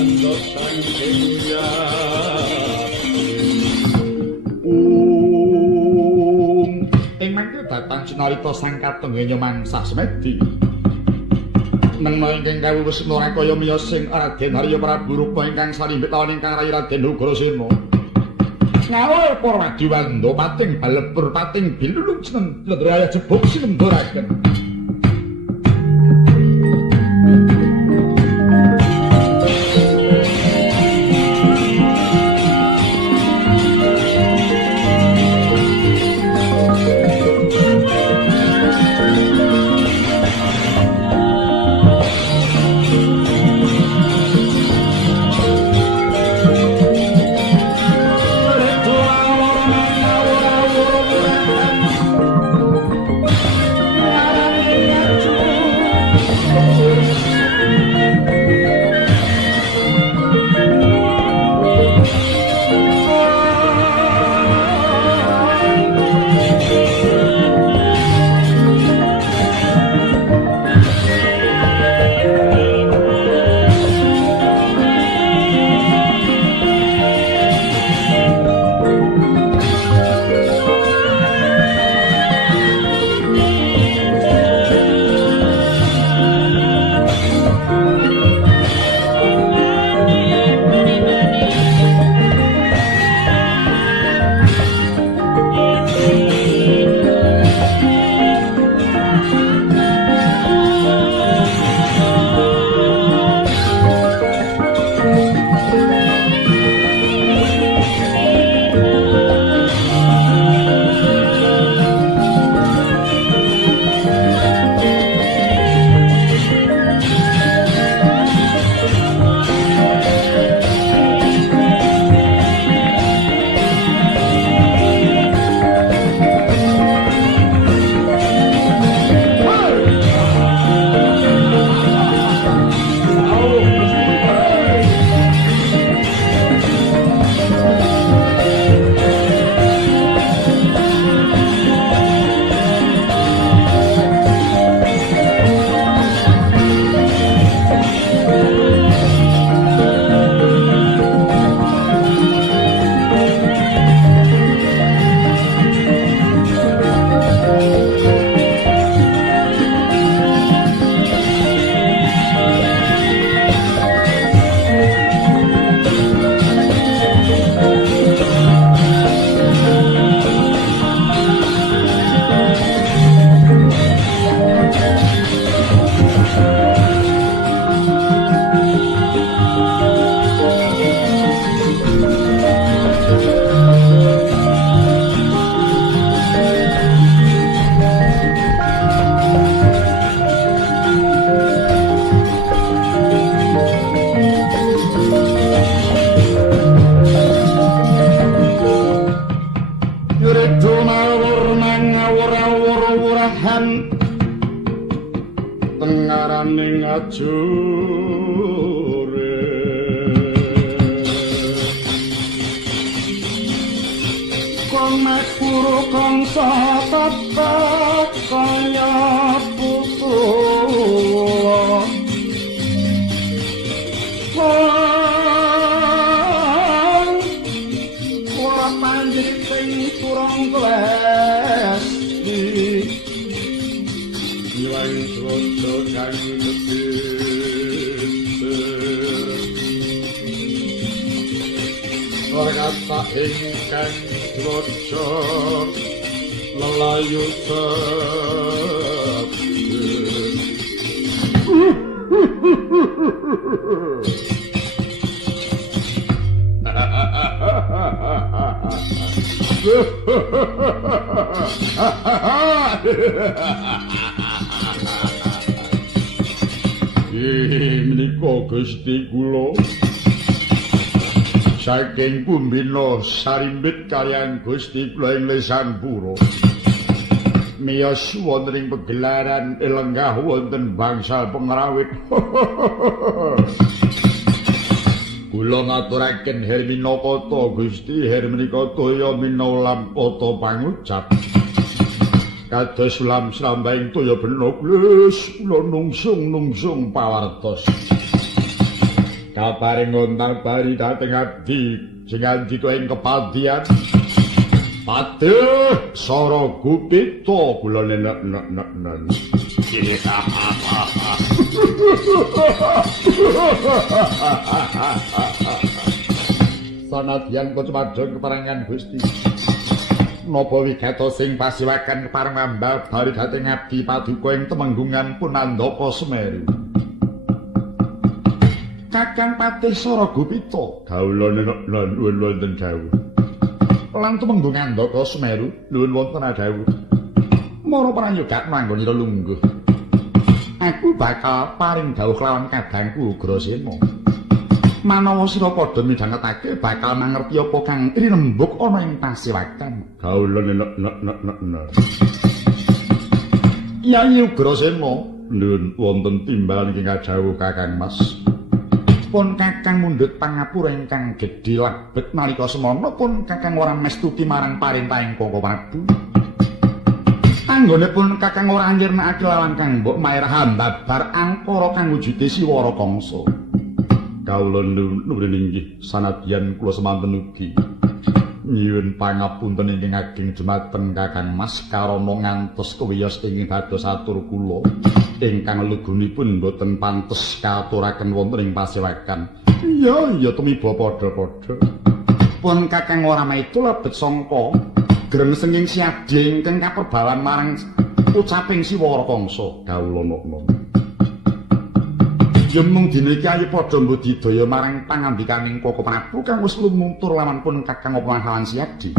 Bando sangking ing mangke datang cinarita sang katengge mangsa semedi menawi ingkang kawuwus narakaya miyos sing Raden Arya Prabu Rupa ingkang salimbit lawan ingkang rayi Raden Ugrasena ngawul para diwandha pating balepur pating bilulung jeneng jebuk sinemburaken. Menika Gusti kula saking Kumbina sarimbit kaliyan Gusti kula ing Lesanpura miyos wonten ing pegelaran lenggah wonten bangsal pengrawit kula ngaturaken Herminakata Gusti Hermenika toya minaulam kata pangucap kados ulam srambahing toya bena wis kula nungsung pawartos kaparing ngontang bari dhateng abdi sing andika ing kepadian. Paduh, Sara Gupita kula nek. Sanadyan kocmadhong keparengan Gusti. Napa wigatos sing pasiwakan kepareng ambal bari dhateng abdi paduka ing temenggungan Punandaka Semeru. Kakang Patih Sara Gupita, kawula nuwun wonten dawuh. Lan temenggungan Ndaka Semeru nuwun wonten dawuh. Mara prayogat manggonira lungguh. Aku bakal paring dawuh kelawan kadangku Ugrasena. Manawa sira padha midhangetake bakal mangerti apa kang rinembuk ana ing pasiwakan. Kawula nek. Yayi Ugrasena nuwun wonten timbalan ingkang dawuh Kakang Mas. Pun Kakang mundhut pangapura ingkang gedhe labet nalika semana pun Kakang ora mestuti marang parentahing Koko Prabu. Anggonipun Kakang ora nyirnakake lawan Kang Mbok Mair hambabar angkara kang wujude Siwara Kangsa. Kawula nuwun inggih sanadyan kula semanten ugi nyuwun pangapunten ingkang ageng dumateng Kakang Mas karana ngantos kewiyos ingkang dados atur kula ingkang lugunipun boten pantes katuraken wonten ing pasewakan. Iya tumiba padha-padha. Pun Kakang ora maitu lebet sangka grengsenging siadhe ingkang kaperbawan marang ucaping Siwara Kangsa. Kawula nok. Yen mung dina iki ayo padha mbudidaya marang pangandikaning Koko Prabu kang wis lumungtur lawan pun Kakang Opahalan siadhe.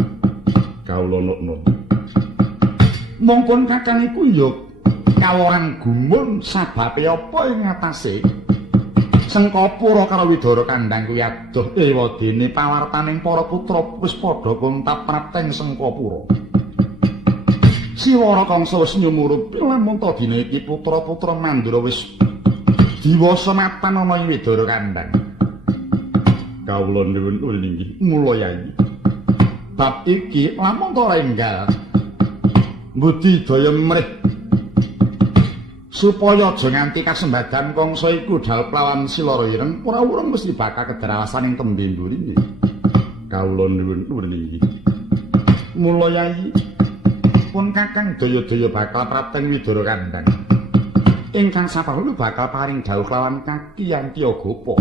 Kawula nok. Mongkon Kakang iku ya kaworan gumun sababe apa ing ngatasé Sengkapura karo Widara Kandhang kuwi adoh ewadene pawartaning para putra wis padha kontak prateng Sengkapura. Siwara Kangsa wis nyumurupi lan mung dina iki putra-putra Mandura wis diwasa mapan ana ing Widara Kandhang. Kawula nuwun inggih mula Yayi. Bab iki lamun ora enggal budidaya mrih supaya aja nganti kasembadan Kangsa iku dal lawan Silara Ireng ora urung mesti bakal kedarawasan ing tembe mburine. Kawula nuwun inggih. Mula Yayi pun Kakang daya-daya bakal prateng Widara Kandhang. Ingkang saperlu bakal paring dawuh lawan Kaki Antyagapa.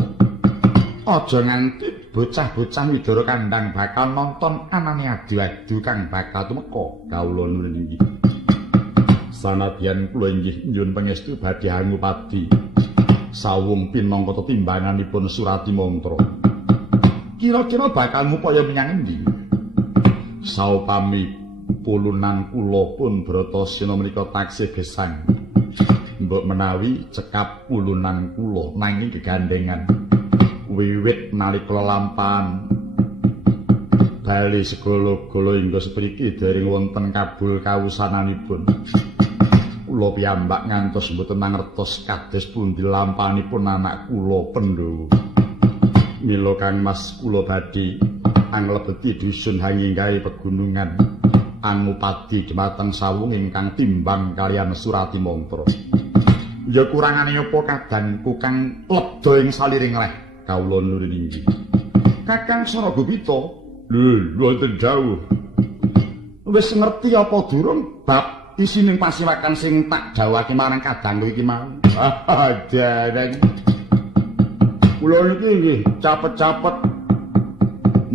Aja nganti bocah-bocah Widara Kandhang bakal nonton anane adu-adu kang bakal tumeka. Kawula nuwun inggih. Sanadyan kula inggih nyuwun pangestu badhe angupadi sawung pinangka timbanganipun Surati Mantra. Kira-kira bakal ngupaya menyang endi? Saupami pulunan kula pun Bratasena menika taksih gesang. Mbok menawi cekap pulunan kula nanging gegandengan wiwit nalika lampahan bali segala-gala hingga sepriki dereng wonten kabul kawusananipun. Kula piyambak ngantos mboten mangertos kados pundi lampanipun anak kula Pandhawa. Mila Kang Mas kula badhe anglebeti dusun hanginggahe pegunungan angupadi dhumateng sawung ingkang timbang kaliyan Surati Mantra. Ya kurangane apa kadangku kang lebda ing saliring leh. Kawula nuwun inggih. Kakang Sara Gupita, lho wonten dawuh. Wis ngerti apa durung bab isining pasiwakan sing tak dawuhake marang kadangku iki mau? Dereng. Kula iki nggih capet-capet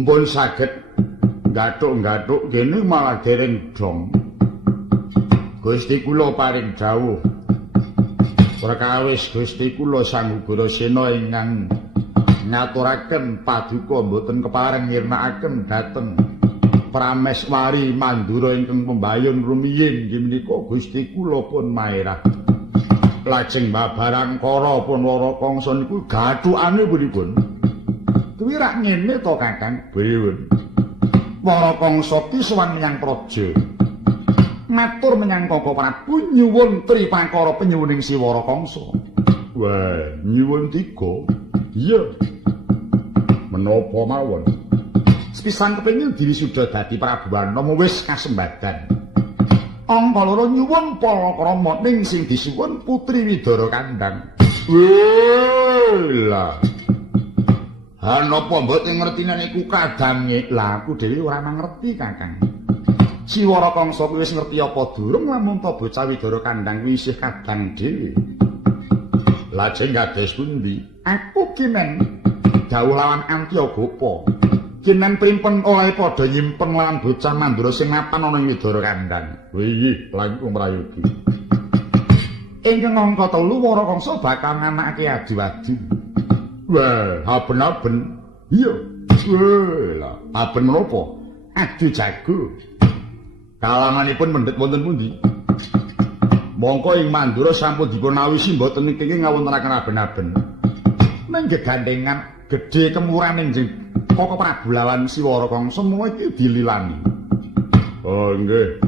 mpun saged gathuk-gathuk kene malah dereng dong. Gusti kula paring dawuh. Prakawis Gusti kula Sang Ugrasena ingkang ngaturaken paduka mboten kepareng ngirnakaken dhateng Prameswari Mandura ingkang pembayun rumiyin inggih menika Gusti kula pun maerah. Lajeng babarang kara pun Wara Kangsa niku gathukane punipun. Kuwi rak ngene to Kakang? Pripun? Wara Kangsa ki sowan menyang praja. Matur menyang Koko Prabu nyuwun tripakara penyuwuning Siwara Kangsa. Wah, nyuwun tiga? Iya. Menapa mawon? Sepisan kepengin diri sudah dadi Prabuwana wis kasembadan. Angka loro nyuwun palakrama ning sing disuwun Putri Widara Kandhang. Lah. Napa mboten ngertine niku kadange? Lah aku dhewe ora mangerti, Kakang. Siwara Kangsa kuwi wis ngerti apa durung lamun ta bocah Widara Kandhang kuwi isih kadang dhewe. Lajeng kados pundi? Aku kinen dawuh lawan Antyagapa. Kinen primpen oleh padha nyimpen lawan bocah Mandura sing mapan ana ing Widara Kandhang. Wih, langkung mrayogi. Ing angka 3 Wara Kangsa bakal nganakake adu-adu. Wah, aben-aben. Iya. Wah, aben menapa? Adu jago. Kalanganipun mendhet wonten pundi? Mongko ing Mandura sampun dipun awisi mboten kenging ngawontenaken aben-aben. Ning gegandengan gedhe kemuraning Koko Prabu lawan Siwara Kangsa semua iki dililani. Oh, nggih.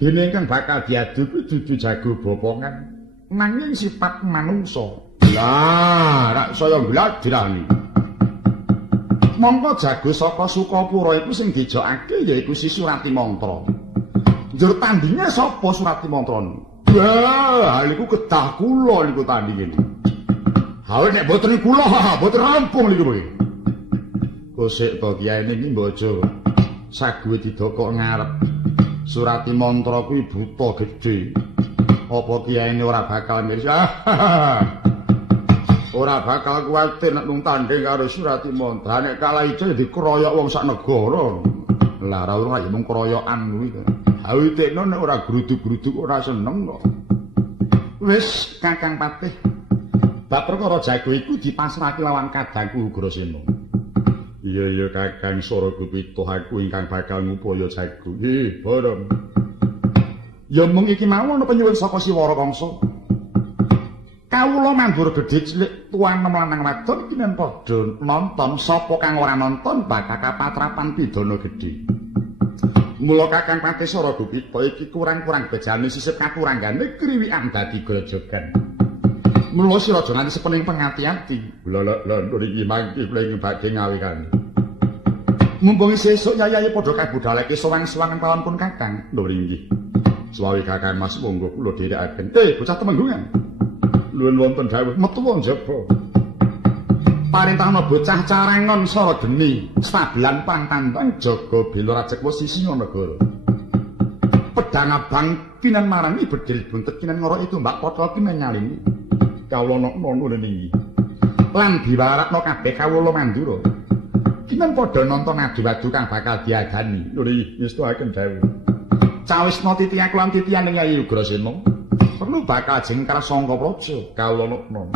Dene ingkang bakal diadu kuwi dudu jago bopongan, nanging sifat manungsa. Lah, rak saya gladrani. Mongko jago saka Sukapura iku sing dijokake yaiku si Surati Mantra. Njur tandinge sapa Surati Mantra? Wah, niku kedah kula niku tandinge. Ha nek boten kula, boten rampung niku kowe. Kosek to kiyane iki mbojo. Saguwe didokok ngarep. Surati Mantra kuwi buta gedhe. Apa kiyaine ora bakal mirsa? Ora bakal kuwatir nek mung tanding karo Surati Mantra. Nek kalah ijo dikeroyok wong sak negara. Lah ora ya mung keroyokan kuwi. Awitekno nek ora gruduk-gruduk ora seneng kok. Wis Kakang Patih. Bab perkara jago iku dipasrahake lawan kadangku Ugrasena. Iya Kakang Saragupita aku ingkang bakal ngupaya jago. Nggih, bareng. Ya mung iki mawon penyuwun saka Siwara Kangsa. Kawula Mandura gedhe cilik tuan lanang wadon kinen padha nonton, sapa kang ora nonton bakal kapatrapan pidana gedhe. Mula Kakang Patih Saragupita iki kurang-kurang bejane sisip katuranggane kriwikan dadi grojogan. Mula sira aja nganti sepening pengati-ati. Lha niki mangke kula badhe ngawikan. Mumpung sesuk yayahe padha kabudhalake sowang-sowangan kawon pun Kakang. Lho inggih. Suwawi Kakang Mas monggo kula dherekaken. Bocah Temenggungan. Nuwun wonten dawuh metu njaba. Parintahna bocah Carangon Saradeni, stabelan pantantang jaga bela rajekwa Sisinganagara. Pedang abang kinan marangi bedhil buntet kinan ngoro itu mbak potol kinan nyalini. Kawula nono niki. Lan diwarakno kabeh kawula Mandura. Kinan padha nonton adu-adu kang bakal diadani. Lho iki ngestuaken dawuh. Cawisna titiyaku lan titiyaning Yayi Ugrasena. Perlu bakal jengkar sangka praja kawula nono.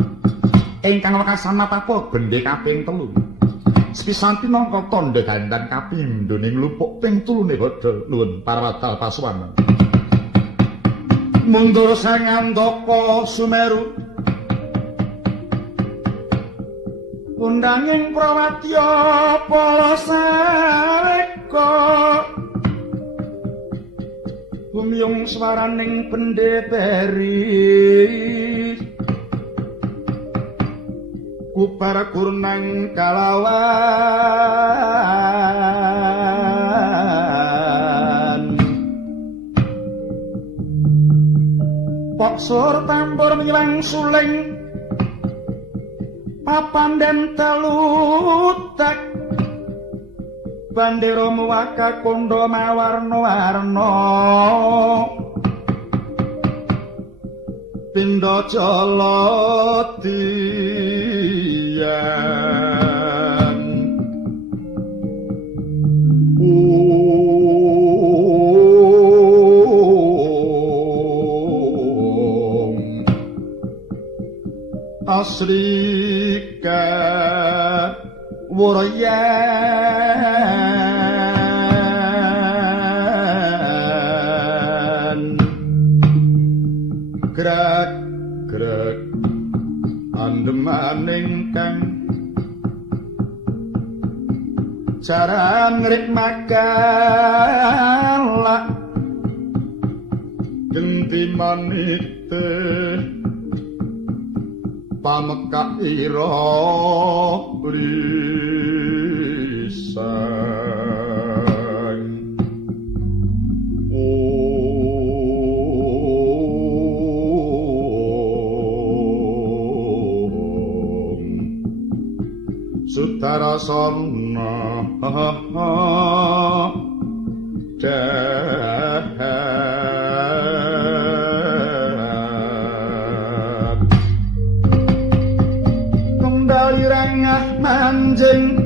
Ingkang lekasana papa bendhe kaping 3. Sepisanti nangka tandha dandan kapindho ning lupuk ping 3 bodho nuwun parawadal pasuwan. Mundur sang Andaka Sumeru. Undanging Prawadya Palasareka. Humyung swaraning bendhe beri. Kubar gurnang kalawan Poksur tambur milang suling Papanden telutek Bandera muwaka kondo mawarna-warna Pindha Jaladiyan Asrika Wurayan Gerak-gerak andemaning kang jarang ngrik magalak genti manite pamekak ira brisang Sudarasana Kendali rengah manjing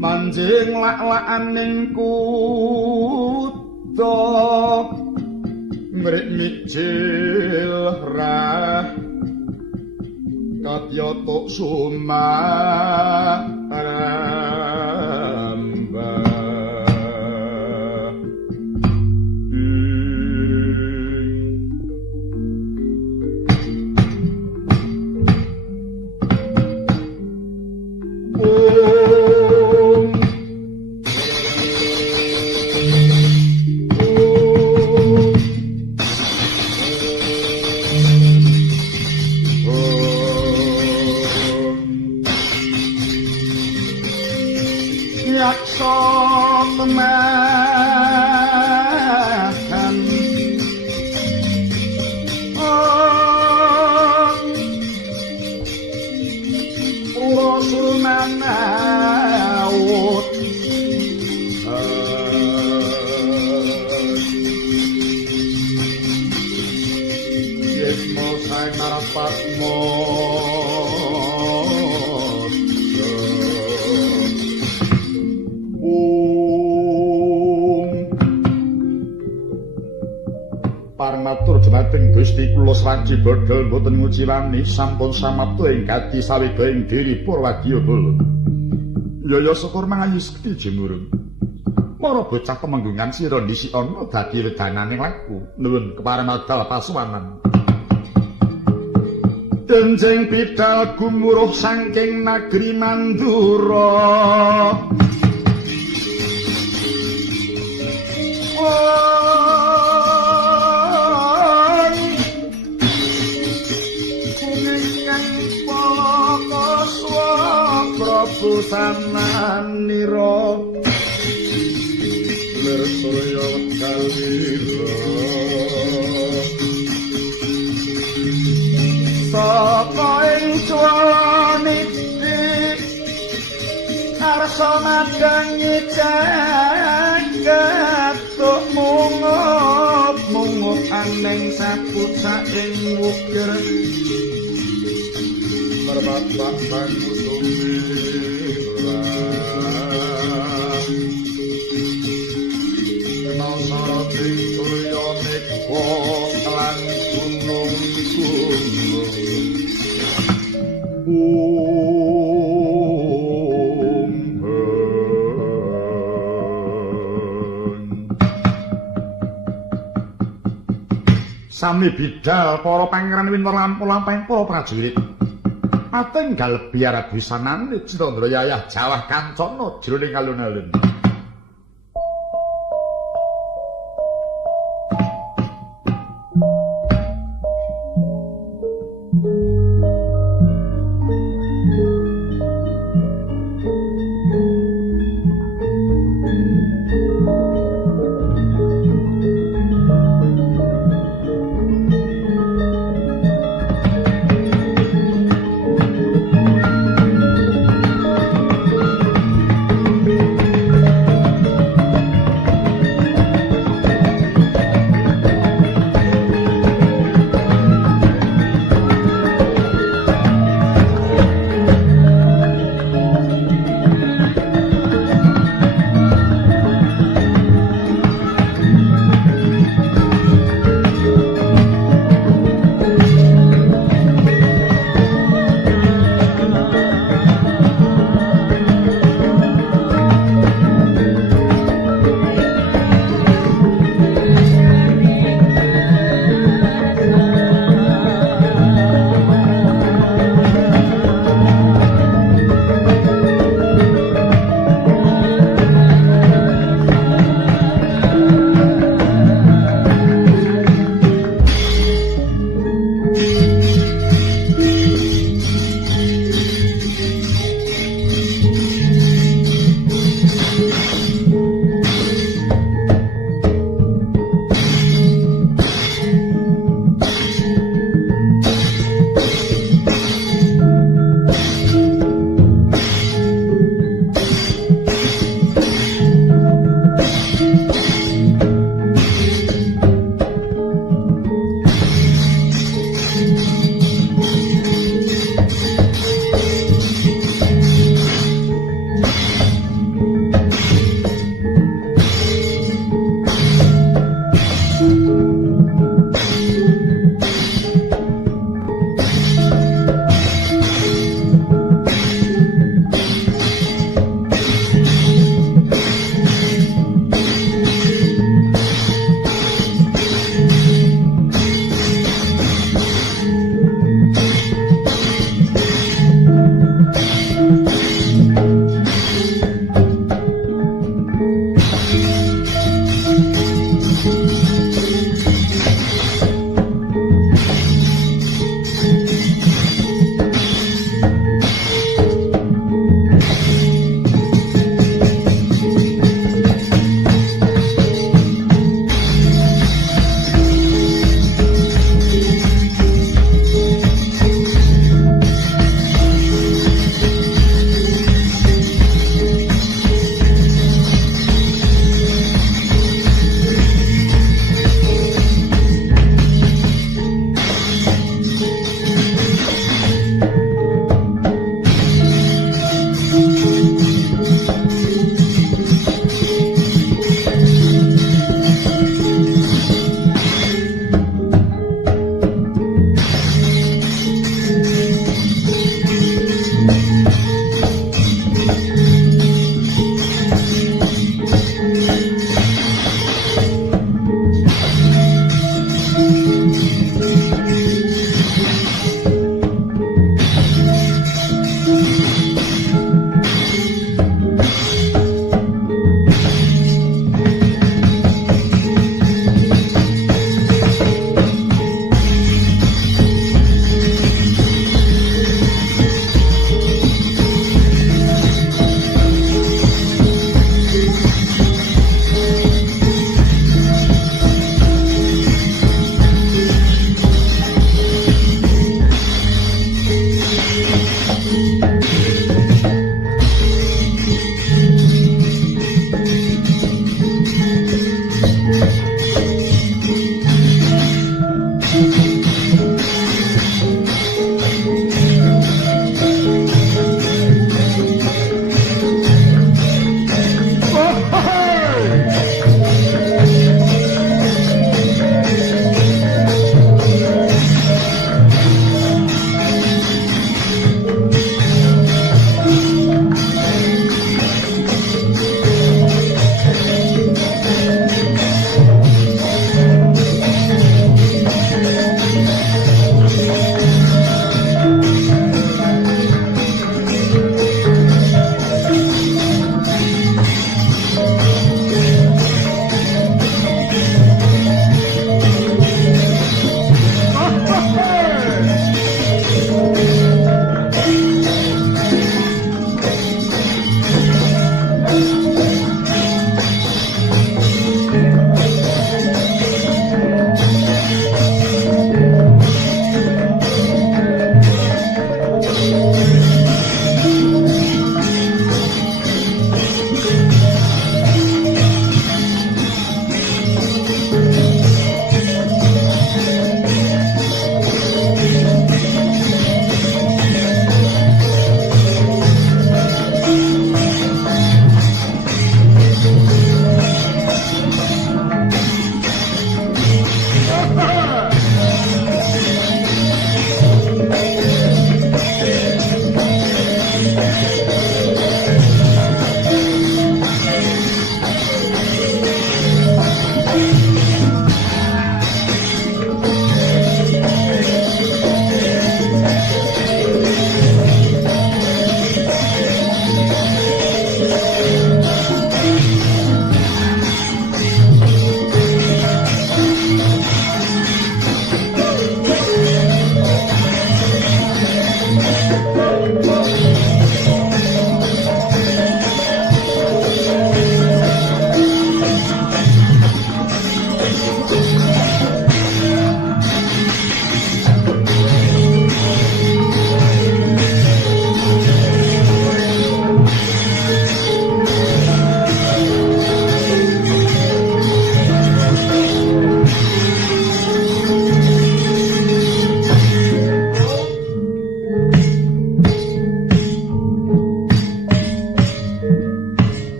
manjing lak-lakan ning kutha mrik mijil rah katya tok sumaramba Parmatur dumateng Gusti kula swanci bodhol boten ngujiwani sampun samapta ing gati sawega ing diri Purwadya Bala. Yaya syukur mangayi sekti jemurung. Para bocah pemenggungan sira ndisi ana dadi wedananing laku nuwun keparengal pasuwanan. Denjing bidal gumuruh saking nagri Mandura. Prabu sananira lir surya kalira saka ing cuwaniti arsa madangi jagat tuk mungut aneng sapucak ing wukir merbatak Sami bidal para pangeran winter lampah para prajurit. Atenggal biar bisanane Citandra Yayah Jawah Kancana jroning alun-alun.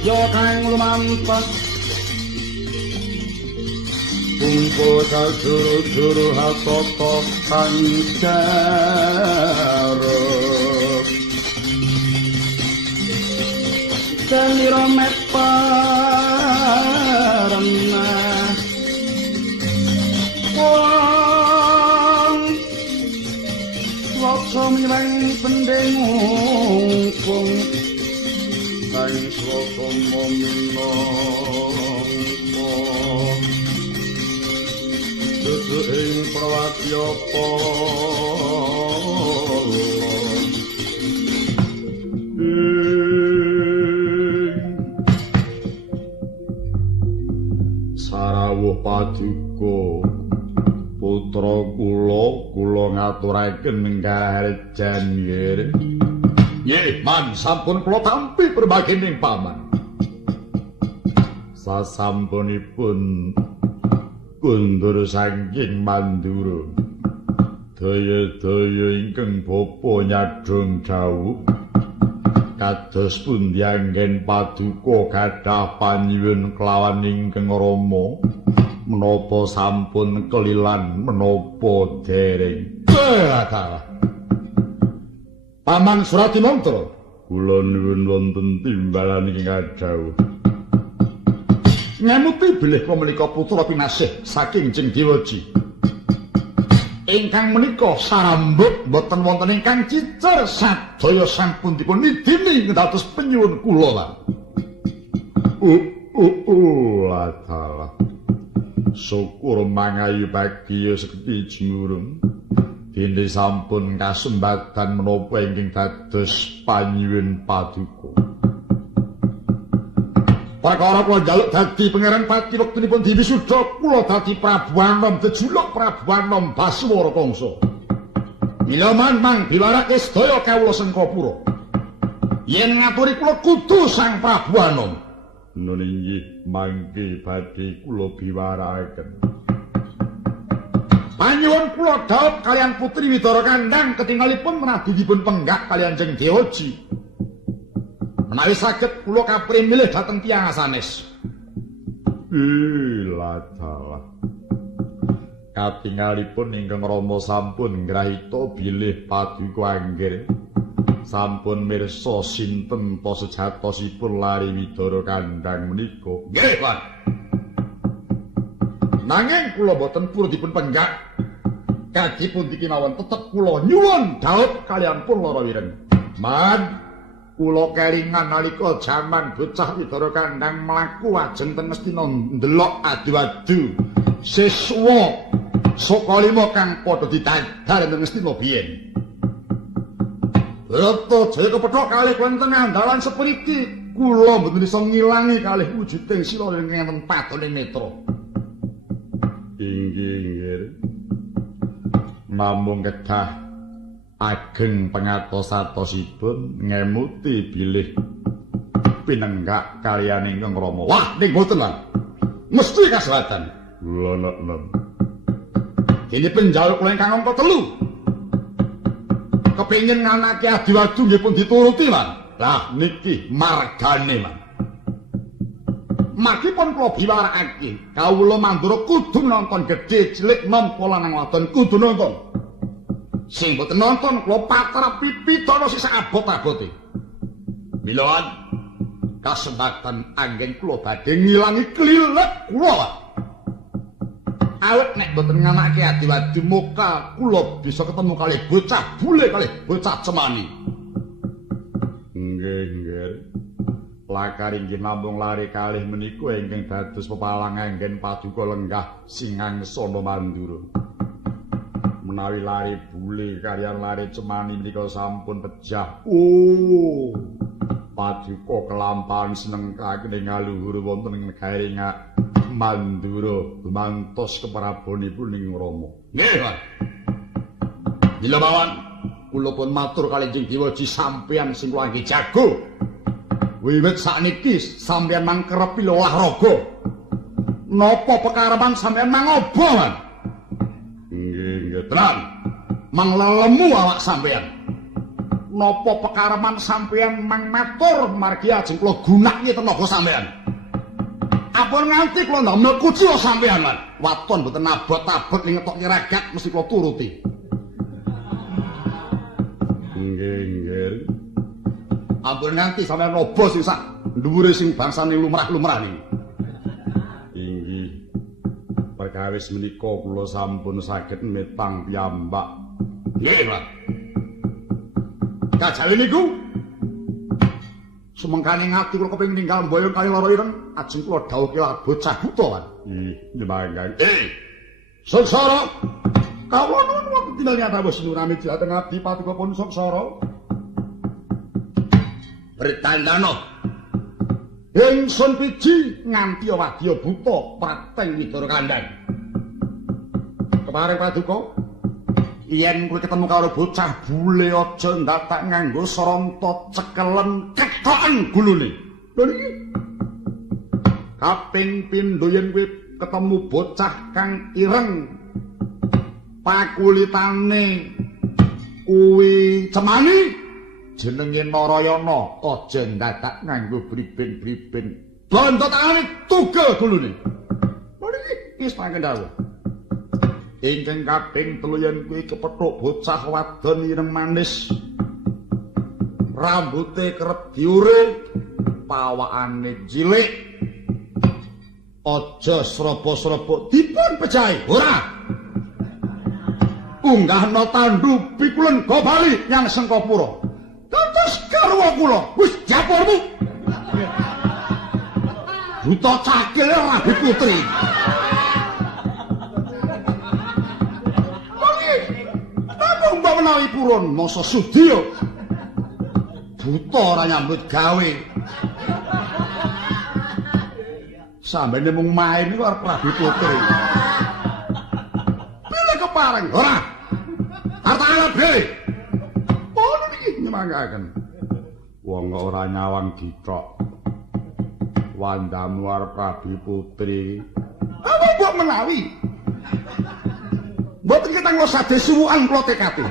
yo kang lumantar kumpul sajuru-juru hatoto kang jaruk Kalira meparana wong waksa milang pendengungkung kang swaka momino dudu ing prawadyapa Sarawuh Paduka putra kula ngaturaken karejan nggih. Nggih, man sampun kula tampi perbagining paman. Sasampunipun kundur saking Mandura. Daya-daya ingkang bapa nyadhong dawuh kados pundi anggen Paduka gadah panyuwun kelawan ingkang Rama menapa sampun kelilan menapa dereng. Paman Suratimantara kula nuwun wonten timbalan ingkang dawuh ngamuti bilih menika putra pinasih saking Jeng Dewaji ingkang menika sarambut boten wonten ingkang cicer sadaya sampun dipun nidini ngendados penyuwun kula lan. Latala. Syukur mangayu bagiya sekti jingurung. Dene sampun kasembatan menapa ingkang dados panyuwun Paduka. Perkara kula njaluk dadi pangeran pati wektunipun diwisuda kula dadi Prabu Anom dejuluk Prabu Anom Baswara Kangsa. Mila mang biwarake sedaya kawula Sengkapura. Yen ngaturi kula kudu Sang Prabu Anom. Nun inggih mangke badhe kula biwaraken. Panyuwun kula Daud kalian Putri Widara Kandhang ketingalipun menadi dipun penggak kalian Jeng Dewaji. Menawi saged kula kapri milih dhateng tiyang sanes. Latala. Katingalipun ingkang Rama sampun ngrahita bilih Paduka angger. Sampun mirsa sinten ta sejatosipun lari Widara Kandhang menika. Nggih, Pak. Nanging kula boten purun dipun penggak. Kadipun iki mawon tetep kula nyuwun Daud kalian pun lara wireng. Kula kelingan nalika jaman bocah Widara Kandhang mlaku ajeng ten Mestina ndelok adu-adu siswa saka lima kang padha didadar ten Mestina biyen. Rata jaya kepethuk kalih wonten andalan sepriki kula mboten isa ngilangi kalih wujuding sila ngenten patone netra. Inggih. Namung kedah ageng pangatosatosipun ngemuti bilih pinenggak kaliyan ingkang Rama. Wah, ning boten lan. Mesti kaselatan. Lha nek. Dene penjaluk kula ingkang angka 3. Kepengin nganake adu-adu nggih pun dituruti, Mas. Lah niki margane, Mas. Makipun kula biwarakake, kawula Mandura kudu nonton gedhe, cilik, nom, lanang wadon kudu nonton. Sing boten nonton kula patrap pipidana sisa abot-abote. Miloan kasempatan anggen kula badhe ngilangi klilet kula. Awit nek boten nganake adi-adi muka kula bisa ketemu kalih bocah bule kalih bocah cemani. Nggih. Lakar inggih namung lari kalih menika ingkang dados pepalang anggen Paduka lenggah Singangsana Mandura. Menawi lari bule kaliyan lari cemani menika sampun pejah. Paduka kelampahan seneng kageng ngaluhur wonten ing negari Mandura dumantos keprabonipun ing Rama. Nggih, Pak. Bila mawon kula pun matur kalih Jeng Dewaji sampeyan sing kula nggih jago. Wiwit sakniki sampeyan mangkerepi olahraga. Napa pekarepan sampeyan mangoba, Man? Nggih, tenang. Mang lelemu awak sampeyan. napa pekareman sampeyan mang matur margi ajeng kula gunakne tenaga sampeyan. Ampun nganti kula ndamel kucil sampeyan lan. Waton mboten abot-abot ning ngetokke ragat mesti kula turuti. Nggih. Ampun nganti sampeyan robo sing sak dhuwure sing bangsane lumrah-lumrah niki. Inggih. Perkawis menika kula sampun saged metang piyambak. Nggih, Pak. Kajawi niku sumengkane ngati kula kepengin ninggal mboyong kali loro ireng ajeng kula dawuhke bocah buta kan. Nyemangan. Sengsara. Kawon wonten tindak nyata wis nurami dhateng abdi patukipun sengsara. Bertandana. Ingsun piji nganti wadya buta prateng widara kandhang. Kepareng paduka yen kowe ketemu karo bocah bule aja ndatak nganggo sranta cekelen ketoken gulune. Lho niki. Kaping pindho yen kowe ketemu bocah kang ireng pakulitane kuwi cemani jenenge Narayana aja ndatak nganggo briben-briben. Bondo tangane tugel gulune. Lho niki wis pangandhawuh. Ingkang kaping 3 yen kuwi kepethuk bocah wadon ireng manis. Rambute kerep diure, pawakane cilik. Aja srapa-srapa dipun pejahi. Ora. Unggahna tandu pikulen go bali nyang Sengkapura. Dados garwa kula. Wis japurmu. Buta cakil Rabi Putri. Mbak menawi purun masa sudya buta ora nyambut gawe sambene mung main iku arep Prabu Putri pilih kepareng ora harta alat dhewe ono iki nyemangaken wong ora nyawang dithok wandamu arep Prabu Putri apa mbok menawi mboten kita ngosah desuwukan kula tekati.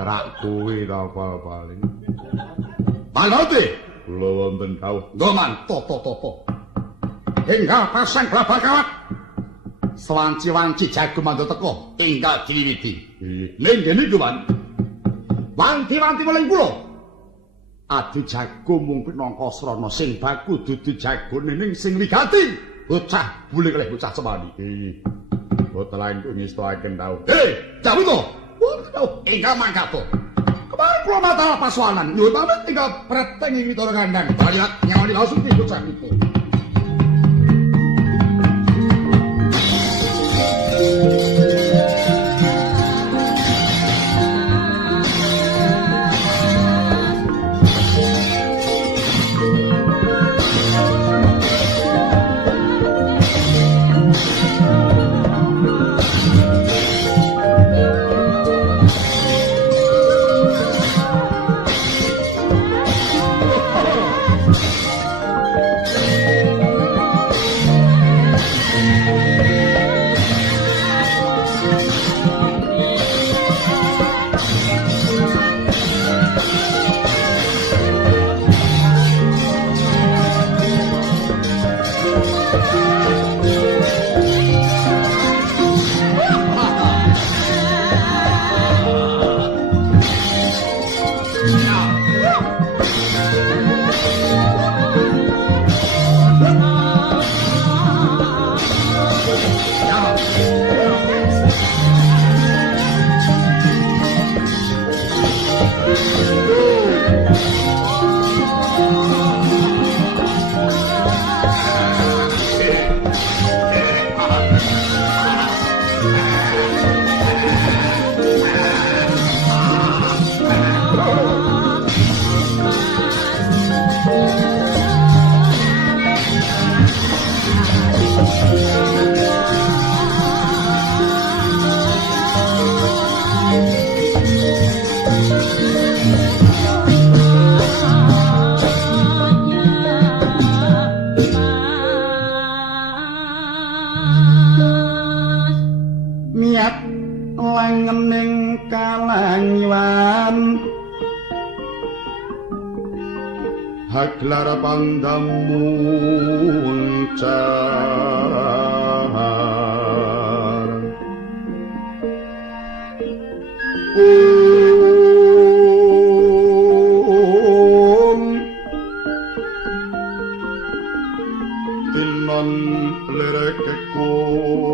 Rak kuwi ta paling. Palote kula wonten dawuh. Ngoman toto. Enggal pasang glabah kawat. Sewanci-wanci jago mandu teko enggal diwiwiti. Ning kene iku, Man. Wanti-wanti meling kula. Adi jago mung pinangka srana sing baku dudu jagone ning sing wigati. Bocah bule kalih bocah cemani. Boten lain kok ngestakaken tau. Jamu to. Enggal mangkato. Kemarin kula matal paswanan. Nyuwun pamit enggal preteng ing widara kandhang. Lihat nyawani langsung iki bocah niku. pandamu tinon lerek kunang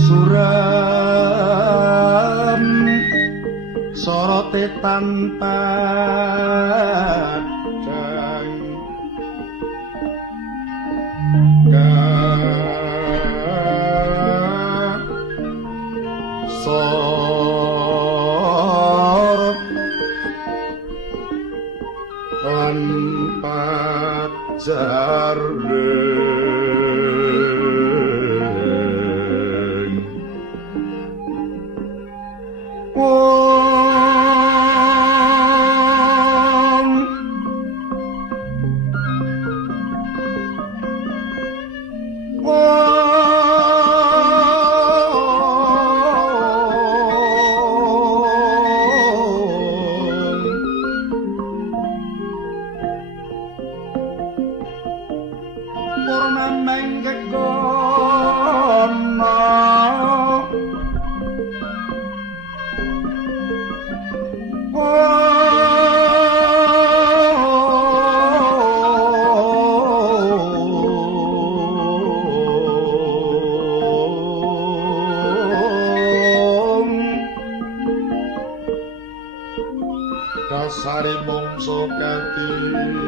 suram sorote tanpa kasare mongso katiba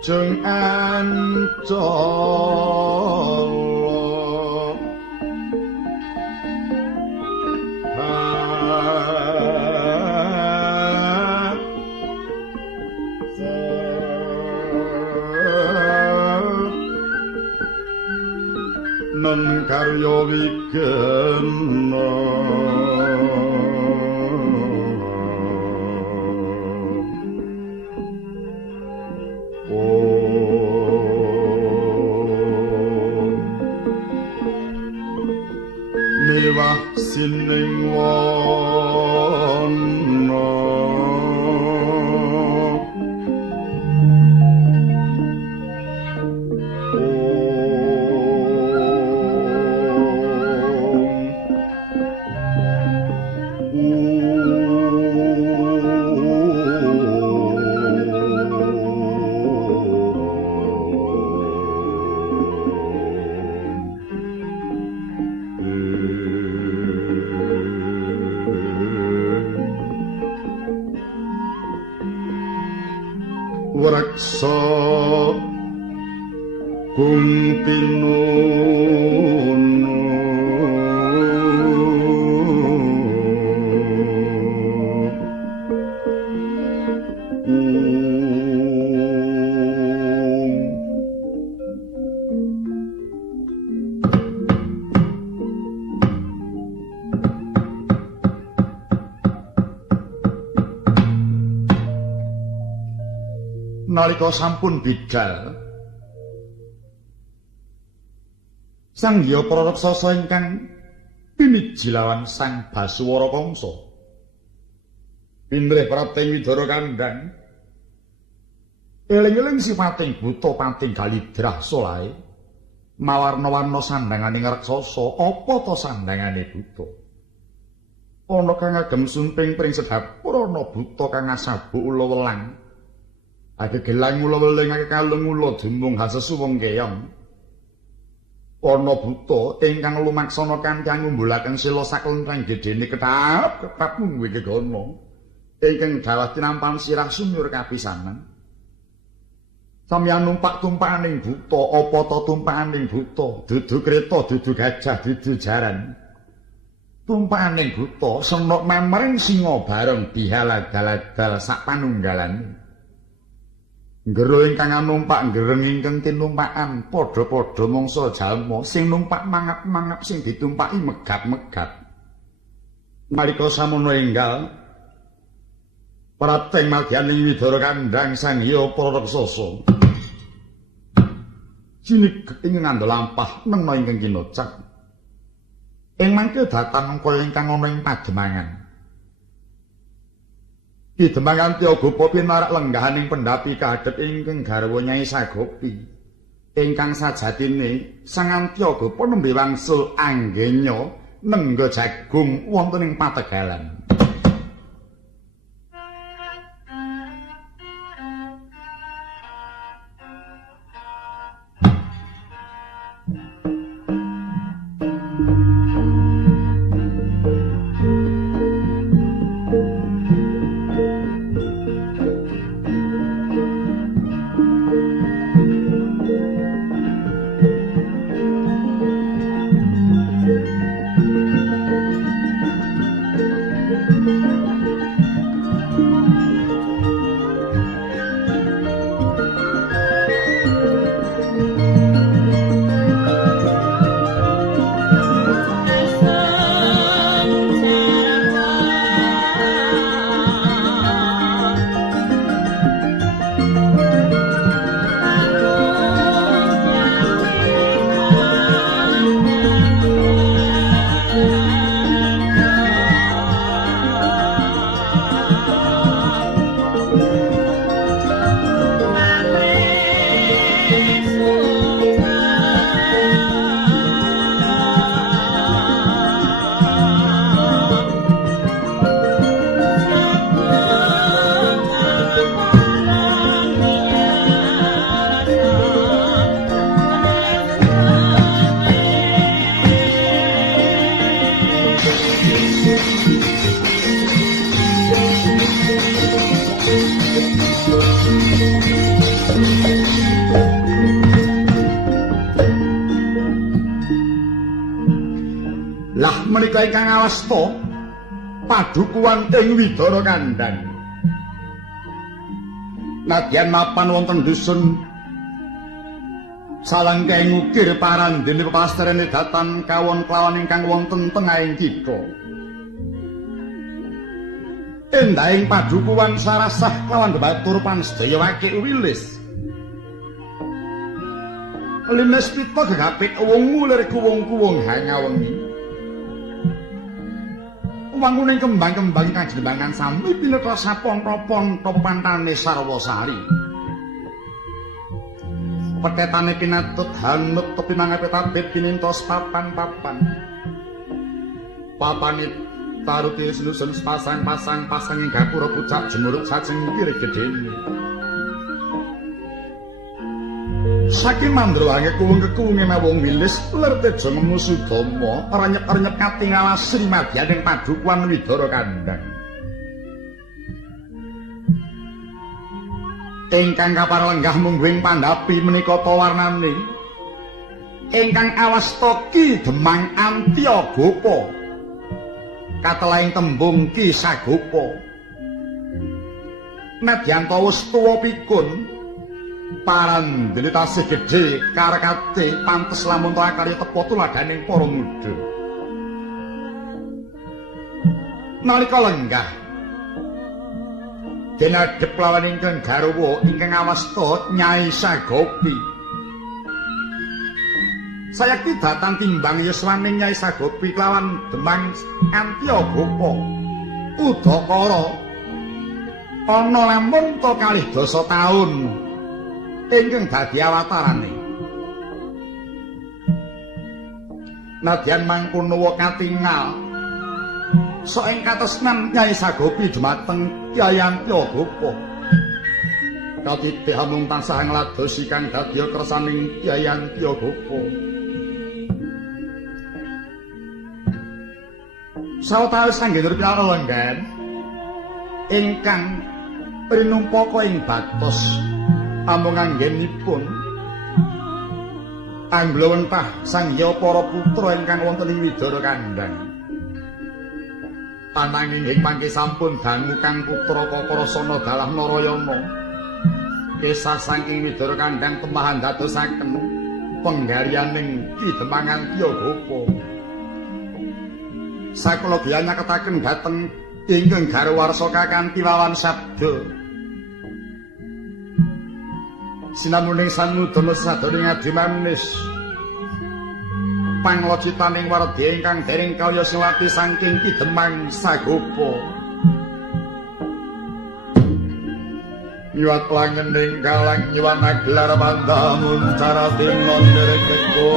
jeng ancala nen karya wigena Newah sining wana Wreksa kumpinun nalika sampun bidal sang Hyang Praksasa ingkang piniji lawan sang Basuwara Kangsa pindrih prating widara kandhang eling-eling sipating buta pating galidrah solae mawarna-warna sandhanganing raksasa apa ta sandhangane buta ana kang agem sumping pring sedhapur ana buta kang asabu ula welang agegelang ula weling kalung ula dumung hasesu wong keong ana buta ingkang lumaksana kanthi ngumbulaken sila saklentreng gedene ketap mung gegana ingkang dawah tinampan sirah sumur kapisanan sampeyan numpak tumpaking buta apa ta tumpaking buta dudu kreta dudu gajah dudu jaran tumpaning buta senok memering singa bareng bihaladal-adal sak panunggalan. Ngero ingkang numpak ngereng ingkang tinumpakan padha-padha mangsa jalma sing numpak mangap-mangap sing ditumpaki megap-megap. Nalika samono enggal prateng madyaning Widara Kandhang sang Hyang para raksasa. Cinik ing ngandha lampah nengna ingkang kinocak. Ing mangke datan kaya ingkang ana ing pademangan. Pidemangan Tyagopa pinarak lenggahaning pendhapi kadhep ingkang garwa Nyai Sagopi. Ingkang sajatine Sang Antyagapa nembe wangsul anggenya nengga jagung wonten ing pategalan. Lah menika ingkang awasta padukuhan ing Widara Kandhang. Nadyan mapan wonten dusun salangkaing ukir parandene pepasterene datan kawon klawan ingkang wonten tengahing kitha. Endahing padukuhan sarasah klawan batur pansedaya wakil wilis. Limes pita gegapik wong ngulir kuwung-kuwung hangawengi. Wanguning kembang-kembang kajenengan sami pineta sapon-popon pantane Sarwasari. Petetane pinatut hanut tepi mangapit-apit pinintos papan-papan. Papane taruti senusun sepasang-pasang ing gapura pucak jemuruk sajengkir gedene. Saking mandrowange kuwung-kuwunge wong wilis lerteja memusudama ranyep-ranyep katingal Sri Madyaning padukuhan Widara Kandhang. Ingkang kaparenggah mungguing pandhapi menika tawarnane ingkang awasta Ki Demang Antyagapa katelaing tembung Ki Sagapa. Nadyan wis tuwa pikun parandene tasih gedhe karekate pantes lamun to akali tepa tuladaning para muda. Nalika lenggah denadhep lawan ingkang garwa ingkang awasta Nyai Sagopi. Sayekti datan timbang yuswaning Nyai Sagopi lawan Demang Antyagapa udakara ana lamun to 2 taun ingkang dadi awatarane. Nadyan mangkono katingal sok ing katresnan Nyai Sagopi dumateng Kyai Antyagapa. Katitih mung tansah ngladosi kang dadi kersaning Kyai Antyagapa. Sawetawis anggen piyara lenggan ingkang rinumpaka ing batos amung anggenipun angglawenthah sang Hyang para putra ingkang wonten ing Widara Kandhang. Ananging ing mangke sampun dangu kang putra Kakrasana dalah Narayana. Kisah saking Widara Kandhang temahan dadosaken penggalianing Kidemangan Kiyagapa. Sakula biyen nyaketaken dhateng ingkang garwarsa kakanthi wawan sabda. Sinamuning sanudana sadèrèng adi manis. Panglocitaning wardi ingkang dereng kaya silati saking Kidemang Sagapa. Nyuwat langening kalang nyuwana gelar pandamun cara tinon derek keko.